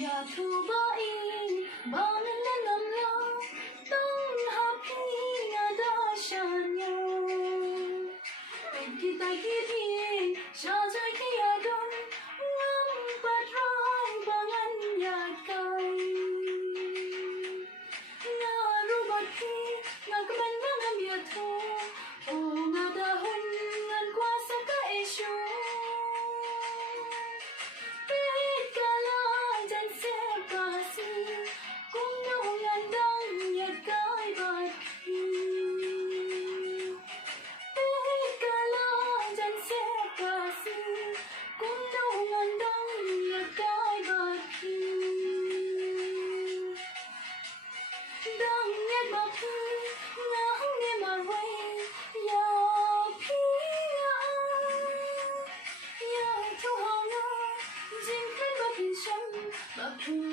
อย่าทูบ่อิงบ่นั้นนั้นลำลาต้องหาพี่นาดาฉันยาเป็นกี่ตายกี่เพียงชาใจแค่อยากดนงำปัดร้ายบางอันอยากไกลน่ารู้บทพี่น่าก็เป็นบ้างอันอยากทูโอ้งาดาหุ่นเงินกว่าสักกะเอชูKhasi, cũng đâu ngàn đắng nhạt cái bạt khi. Biết cả lo chân xe Khasi, cũng đâu ngàn đắng nhạt cái bạt khi. Đắng nhạt bạt khi, ngã nghe mà quay, ya phi ya, ya thu hào ngã, dinh khét bạt hình sân, bạt thu.